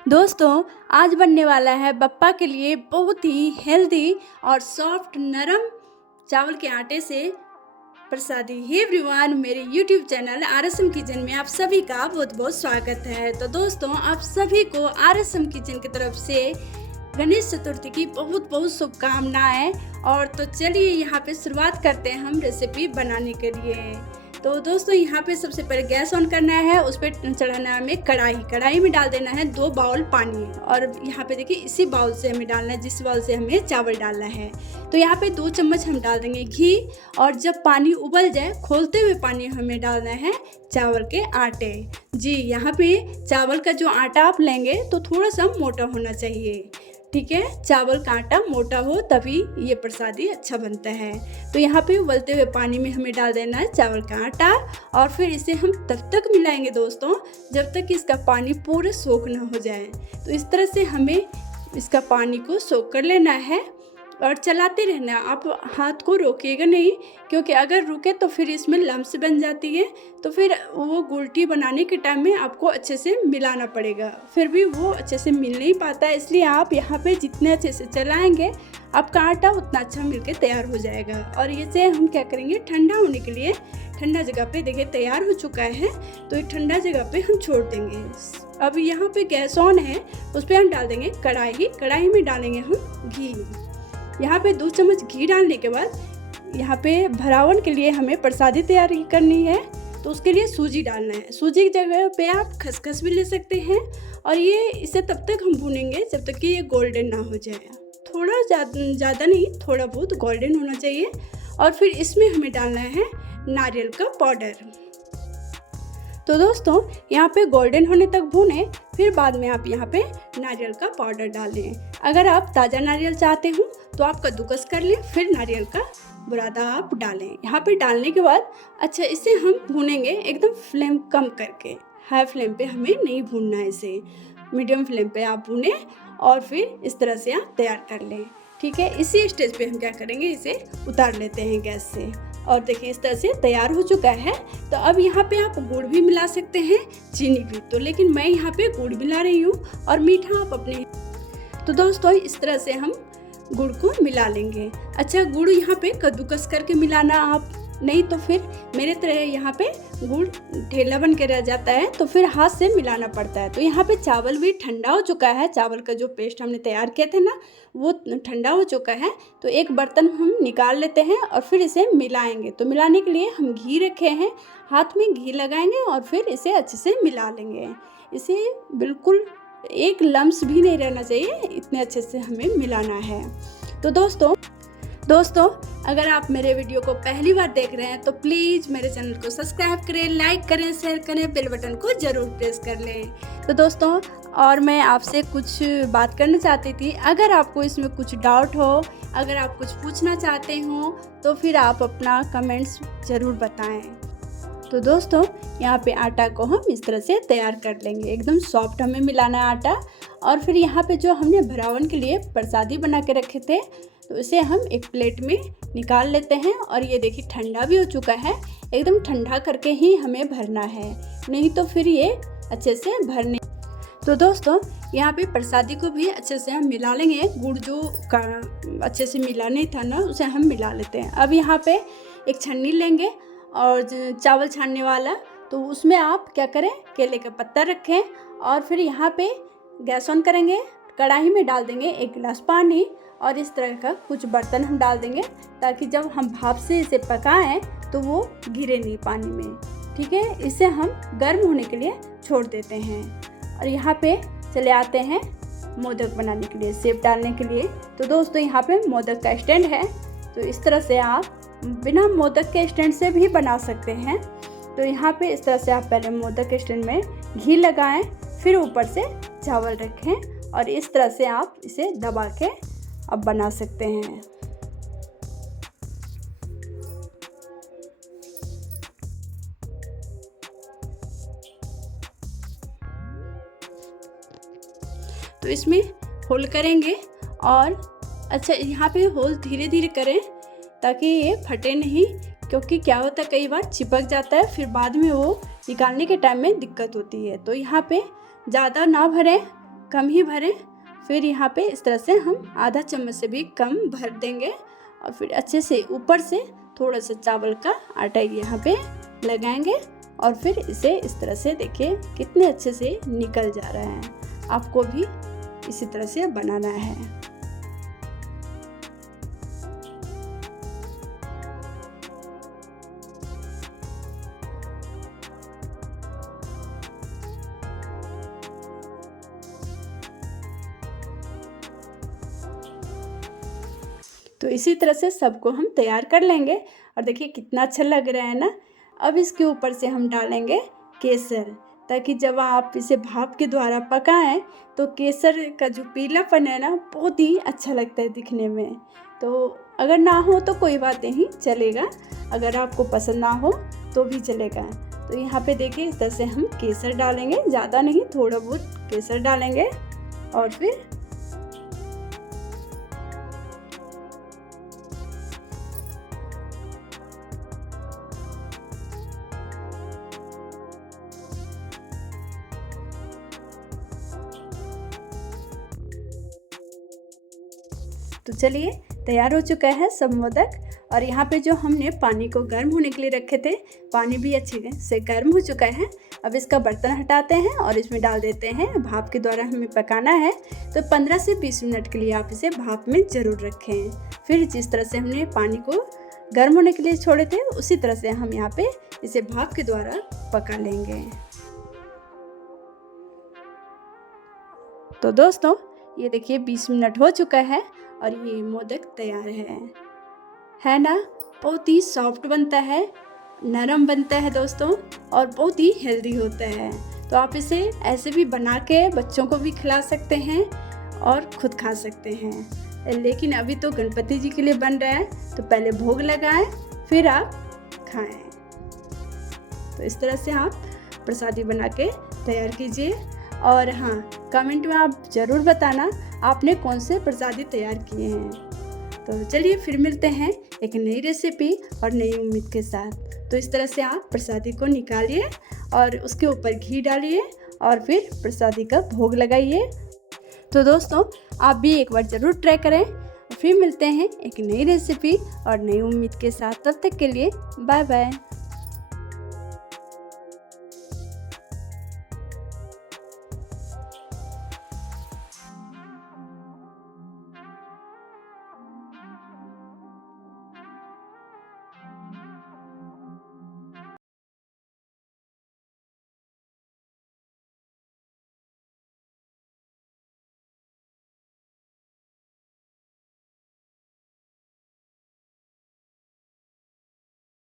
दोस्तों, आज बनने वाला है बप्पा के लिए बहुत ही हेल्दी और सॉफ्ट नरम चावल के आटे से प्रसादी। हे एवरीवन, मेरे YouTube चैनल RSM किचन में आप सभी का बहुत बहुत स्वागत है। तो दोस्तों, आप सभी को RSM किचन की तरफ से गणेश चतुर्थी की बहुत बहुत शुभकामनाएं। और तो चलिए यहाँ पे शुरुआत करते हैं हम रेसिपी बनाने के लिए। तो दोस्तों, यहाँ पे सबसे पहले गैस ऑन करना है, उस पर चढ़ाना है हमें कढ़ाई में डाल देना है 2 बाउल पानी। और यहाँ पे देखिए इसी बाउल से हमें डालना है, जिस बाउल से हमें चावल डालना है। तो यहाँ पे 2 चम्मच हम डाल देंगे घी। और जब पानी उबल जाए, खोलते हुए पानी हमें डालना है चावल के आटे। जी, यहाँ पे चावल का जो आटा आप लेंगे तो थोड़ा सा मोटा होना चाहिए, ठीक है। चावल का आटा मोटा हो तभी ये प्रसादी अच्छा बनता है। तो यहाँ पे उबलते हुए पानी में हमें डाल देना है चावल का आटा। और फिर इसे हम तब तक मिलाएंगे दोस्तों जब तक कि इसका पानी पूरे सोख ना हो जाए। तो इस तरह से हमें इसका पानी को सोख कर लेना है और चलाते रहना। आप हाथ को रोकिएगा नहीं, क्योंकि अगर रुके तो फिर इसमें लम्स बन जाती है। तो फिर वो गुलटी बनाने के टाइम में आपको अच्छे से मिलाना पड़ेगा, फिर भी वो अच्छे से मिल नहीं पाता है। इसलिए आप यहाँ पे जितने अच्छे से चलाएंगे आपका आटा उतना अच्छा मिलके तैयार हो जाएगा। और इसे हम क्या करेंगे, ठंडा होने के लिए ठंडा जगह पे देखिए तैयार हो चुका है। तो ये ठंडा जगह पे हम छोड़ देंगे। अब यहाँ पे गैस ऑन है, उस पर हम डाल देंगे कढ़ाई में डालेंगे हम घी। यहाँ पे 2 चम्मच घी डालने के बाद यहाँ पे भरावन के लिए हमें प्रसादी तैयारी करनी है। तो उसके लिए सूजी डालना है। सूजी की जगह पे आप खसखस भी ले सकते हैं। और इसे तब तक हम भूनेंगे जब तक कि ये गोल्डन ना हो जाए। थोड़ा ज़्यादा नहीं, थोड़ा बहुत गोल्डन होना चाहिए। और फिर इसमें हमें डालना है नारियल का पाउडर। तो दोस्तों, यहाँ पे गोल्डन होने तक भूनें, फिर बाद में आप यहाँ पे नारियल का पाउडर डालें। अगर आप ताज़ा नारियल चाहते हो तो आप कद्दूकस कर लें, फिर नारियल का बुरादा आप डालें। यहाँ पे डालने के बाद अच्छा इसे हम भूनेंगे एकदम फ्लेम कम करके। हाई फ्लेम पे हमें नहीं भूनना है इसे, मीडियम फ्लेम पे आप भूनें और फिर इस तरह से आप तैयार कर लें, ठीक है। इसी स्टेज पे हम क्या करेंगे, इसे उतार लेते हैं गैस से। और देखिए इस तरह से तैयार हो चुका है। तो अब यहाँ पे आप गुड़ भी मिला सकते हैं, चीनी भी। तो लेकिन मैं यहाँ पे गुड़ मिला रही हूँ और मीठा आप अपने। तो दोस्तों, इस तरह से हम गुड़ को मिला लेंगे। अच्छा, गुड़ यहाँ पे कद्दूकस करके मिलाना आप नहीं तो फिर मेरे तरह यहाँ पे गुड़ ढेला बन के रह जाता है, तो फिर हाथ से मिलाना पड़ता है। तो यहाँ पे चावल भी ठंडा हो चुका है। चावल का जो पेस्ट हमने तैयार किए थे ना, वो ठंडा हो चुका है। तो एक बर्तन हम निकाल लेते हैं और फिर इसे मिलाएंगे। तो मिलाने के लिए हम घी रखे हैं, हाथ में घी लगाएंगे और फिर इसे अच्छे से मिला लेंगे। इसे बिल्कुल एक लम्स भी नहीं रहना चाहिए, इतने अच्छे से हमें मिलाना है। तो दोस्तों, अगर आप मेरे वीडियो को पहली बार देख रहे हैं तो प्लीज़ मेरे चैनल को सब्सक्राइब करें, लाइक करें, शेयर करें, बेल बटन को ज़रूर प्रेस कर लें। तो दोस्तों, और मैं आपसे कुछ बात करना चाहती थी। अगर आपको इसमें कुछ डाउट हो, अगर आप कुछ पूछना चाहते हो तो फिर आप अपना कमेंट्स ज़रूर बताएँ। तो दोस्तों, यहाँ पे आटा को हम इस तरह से तैयार कर लेंगे। एकदम सॉफ्ट हमें मिलाना है आटा। और फिर यहाँ पे जो हमने भरावन के लिए प्रसादी बना के रखे थे, तो इसे हम एक प्लेट में निकाल लेते हैं। और ये देखिए ठंडा भी हो चुका है। एकदम ठंडा करके ही हमें भरना है, नहीं तो फिर ये अच्छे से भरने। तो दोस्तों, यहाँ पे प्रसादी को भी अच्छे से हम मिला लेंगे। गुड़ जो अच्छे से मिला नहीं था ना, उसे हम मिला लेते हैं। अब यहाँ पे एक छन्नी लेंगे और चावल छानने वाला। तो उसमें आप क्या करें, केले का पत्ता रखें और फिर यहाँ पे गैस ऑन करेंगे। कढ़ाई में डाल देंगे 1 गिलास पानी और इस तरह का कुछ बर्तन हम डाल देंगे, ताकि जब हम भाप से इसे पकाएं तो वो गिरे नहीं पानी में, ठीक है। इसे हम गर्म होने के लिए छोड़ देते हैं। और यहाँ पे चले आते हैं मोदक बनाने के लिए, सेब डालने के लिए। तो दोस्तों, यहाँ पे मोदक का स्टैंड है। तो इस तरह से आप बिना मोदक के स्टैंड से भी बना सकते हैं। तो यहाँ पे इस तरह से आप पहले मोदक के स्टैंड में घी लगाएं, फिर ऊपर से चावल रखें और इस तरह से आप इसे दबा के अब बना सकते हैं। तो इसमें होल करेंगे और अच्छा यहाँ पे होल धीरे धीरे करें ताकि ये फटे नहीं, क्योंकि क्या होता है कई बार चिपक जाता है, फिर बाद में वो निकालने के टाइम में दिक्कत होती है। तो यहाँ पे ज़्यादा ना भरें कम ही भरें। फिर यहाँ पे इस तरह से हम आधा चम्मच से भी कम भर देंगे और फिर अच्छे से ऊपर से थोड़ा सा चावल का आटा यहाँ पे लगाएंगे और फिर इसे इस तरह से देखिए कितने अच्छे से निकल जा रहा है। आपको भी इसी तरह से बनाना है। तो इसी तरह से सबको हम तैयार कर लेंगे और देखिए कितना अच्छा लग रहा है ना। अब इसके ऊपर से हम डालेंगे केसर, ताकि जब आप इसे भाप के द्वारा पकाएं तो केसर का जो पीलापन है ना बहुत ही अच्छा लगता है दिखने में। तो अगर ना हो तो कोई बात नहीं, चलेगा। अगर आपको पसंद ना हो तो भी चलेगा। तो यहाँ पे देखिए इस तरह से हम केसर डालेंगे, ज़्यादा नहीं, थोड़ा बहुत केसर डालेंगे और फिर तो चलिए तैयार हो चुका है सब मोदक। और यहाँ पे जो हमने पानी को गर्म होने के लिए रखे थे, पानी भी अच्छे से गर्म हो चुका है। अब इसका बर्तन हटाते हैं और इसमें डाल देते हैं। भाप के द्वारा हमें पकाना है तो 15 से 20 मिनट के लिए आप इसे भाप में ज़रूर रखें। फिर जिस तरह से हमने पानी को गर्म होने के लिए छोड़े थे उसी तरह से हम यहाँ पे इसे भाप के द्वारा पका लेंगे। तो दोस्तों ये देखिए 20 मिनट हो चुका है और ये मोदक तैयार है ना। बहुत ही सॉफ्ट बनता है, नरम बनता है दोस्तों, और बहुत ही हेल्दी होता है। तो आप इसे ऐसे भी बना के बच्चों को भी खिला सकते हैं और खुद खा सकते हैं। लेकिन अभी तो गणपति जी के लिए बन रहा है तो पहले भोग लगाएं फिर आप खाएं। तो इस तरह से आप प्रसादी बना के तैयार कीजिए। और हाँ, कमेंट में आप ज़रूर बताना आपने कौन से प्रसादी तैयार किए हैं। तो चलिए फिर मिलते हैं एक नई रेसिपी और नई उम्मीद के साथ। तो इस तरह से आप प्रसादी को निकालिए और उसके ऊपर घी डालिए और फिर प्रसादी का भोग लगाइए। तो दोस्तों आप भी एक बार ज़रूर ट्राई करें। फिर मिलते हैं एक नई रेसिपी और नई उम्मीद के साथ। तब तक के लिए बाय बाय।